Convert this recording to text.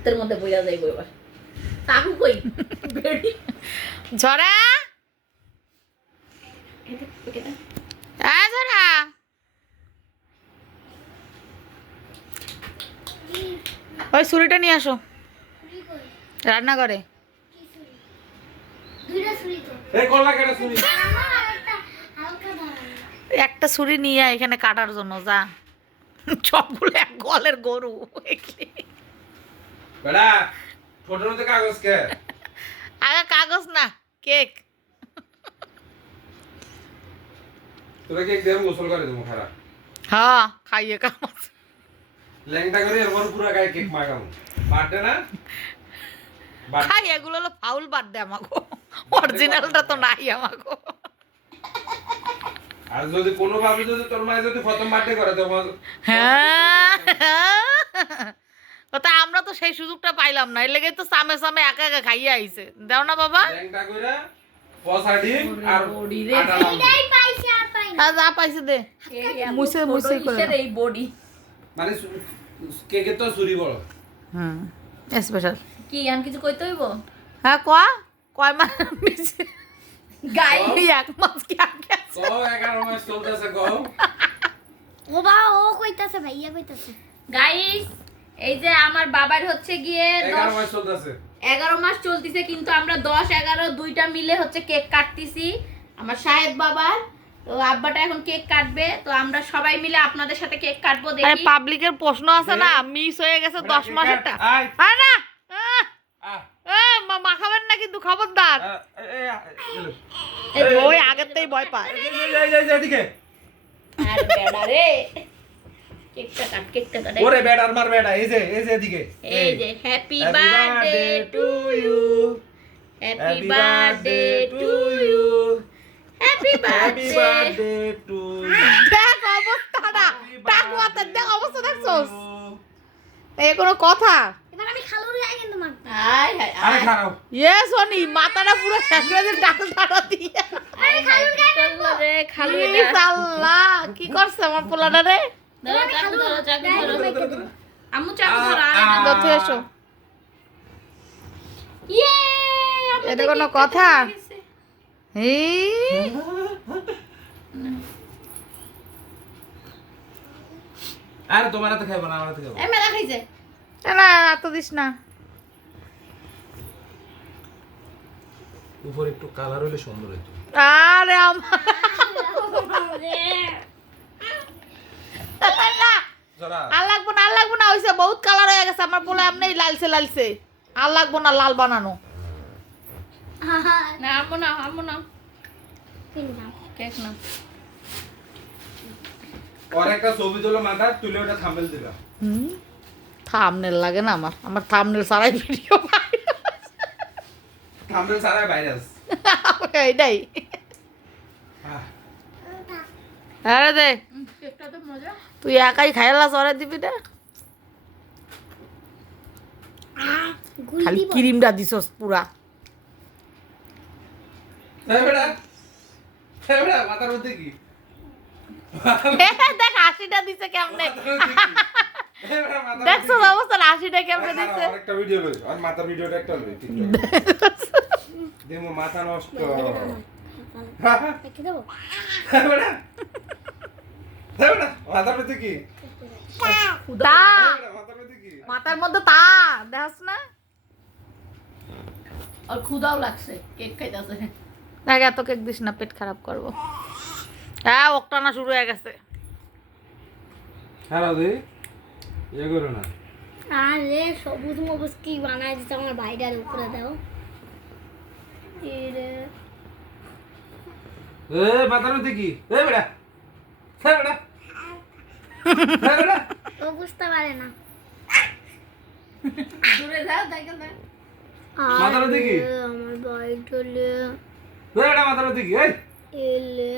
গর্তের মধ্যে বইয়া যাইব এবার। কাকু কই? বেড়ি। ঝরা। ঝরা। ওই ছুরিটা নিয়ে আসো। রান্না করে একটা ছুরি নিয়ে এখানে কাটার জন্য যা। সবগুলো এক গলের গরু বেড়া ঠোঁটের মধ্যে কাগজ কে? আগে কাগজ না কেক। তোরা কেক দিয়ে গোসল করে দেবো খারাপ হ্যাঁ খাইয়ে কামাজ ল্যাংটা করে এরপর পুরো গায়ে কেক মাখাবো। বার্থডে না। খাই এগুলো হলো ফাউল বাদ দে আমাকে অরিজিনালটা তো নাই আমাকে আর যদি কোনো ভাবে যদি তোর মায়ের যদি প্রথম বার্থডে করে তখন হ্যাঁ। আমরা তো সেই সুযোগটা পাইলাম না। এর লেগে তো সামে সামে একা একা খাইয়ে আইছে। দাও না বাবা। আর আর যা পাইছে দে। মুছে- মুছে করে এই বডি? মানে তো চুরি বড়। হুম স্পেশাল কি আন কিছু কইতে হইব? হ্যাঁ কয়া কয় মাস মিশে গাই। এক মাস কি আগে আছে? তো এগারো মাস চলতেছে গো ও বা ও কইতাছে ভাইয়া কইতাছে। গাইস এই যে আমার বাবার হচ্ছে গিয়ে এগারো দশ মাস চলতেছে। এগারো মাস চলতিছে কিন্তু আমরা দশ এগারো দুইটা মিলে হচ্ছে কেক কাটতেছি। আমার সাহেব বাবার তো আব্বাটা এখন কেক কাটবে তো আমরা সবাই মিলে আপনাদের সাথে কেক কাটবো দেখি। পাবলিকের প্রশ্ন আছে না মিস হয়ে গেছে দশ মাসেরটা আয়। না মা- মাখাবেন না কিন্তু খবরদার? ওই আগের থেকেই ভয় পায়। আরে বেড়া রে। কেকটা কাট কেকটা কাট। ওরে বেটার মার এই যে এই যে এদিকে। এই যে happy birthday to to you. Happy birthday to to you. Happy birthday birthday to you. দেখ অবস্থাটা মাথার দেখ অবস্থা দেখছোস. এই কোনো কথা। এবার আমি খালুর গায়ে কিন্তু মারতাম। আয় আরে খারাপ। ইয়ে সোনি মাথাটা পুরো শেষরাজের ডাক ছাড়া দিয়ে। আয় খালুর গায়ে করল রে খালু ইস এটা আল্লাহ কি করছে আমার পোলাটা রে? আম্মু চাকু ধরো এসো। ইয়ে এটা কোনো কথা? আরে তোমার হাতে খাইবো না আমার হাতে খাইবো। এই মেলা খাইছে। না এত দিস না। উপরে একটু কালার হইলে সুন্দর হইতো। আরে আমার না, যারা আর লাগবো না আর লাগবো না হইছে বহুত কালার হয়ে গেছে আমার পোলা এমনি লালছে লালছে। আর লাগবো না লাল বানানো। না আম্মু না আম্মু না কেক না আর একটা ছবি তুলো মাথা তুলে ওটা থাম্বেল দিলাম হুম? থামনেল লাগে না আমার। আমার থামনেল সারাই ভিডিও ছাড়া ভাইরাস এইটাই আরে দে। তুই একাই খাইলা সরে দিবি না খালি ক্রিমটা দিছস পুরা হ্যাঁ হ্যাঁ দেখ হাসিটা দিছে কেমনে হ্যাঁ দেখছ? অবস্থা হাসিটা কেমনে আরে দিছে খারাপ, ভিডিও লই আর মাথার ভিডিওটা একটা লই দেমো মাথা নষ্ট দেবো মাথার মধ্যে কি? তা। মাথার মধ্যে কি? মাথার মধ্যে তা দেখাস না। আর ক্ষুদাও লাগছে কেক খাইতেছে। দেখ এত কেক দিস না পেট খারাপ করব। হ্যাঁ ওকটানা শুরু হয়ে গেছে। হ্যাঁ দি ইয়ে করো না। আরে সবুজ মবুজ কি বানাই দিতে আমার ভাইটার উপরে দাও। এরে। এ মাথার মধ্যে কি? এ বেটা। হ্যাঁ বেটা। ও বুঝতে পারে না দূরে যাও দেখো না মাথার মধ্যে আমার বাইক মাথার মধ্যে এই। এলে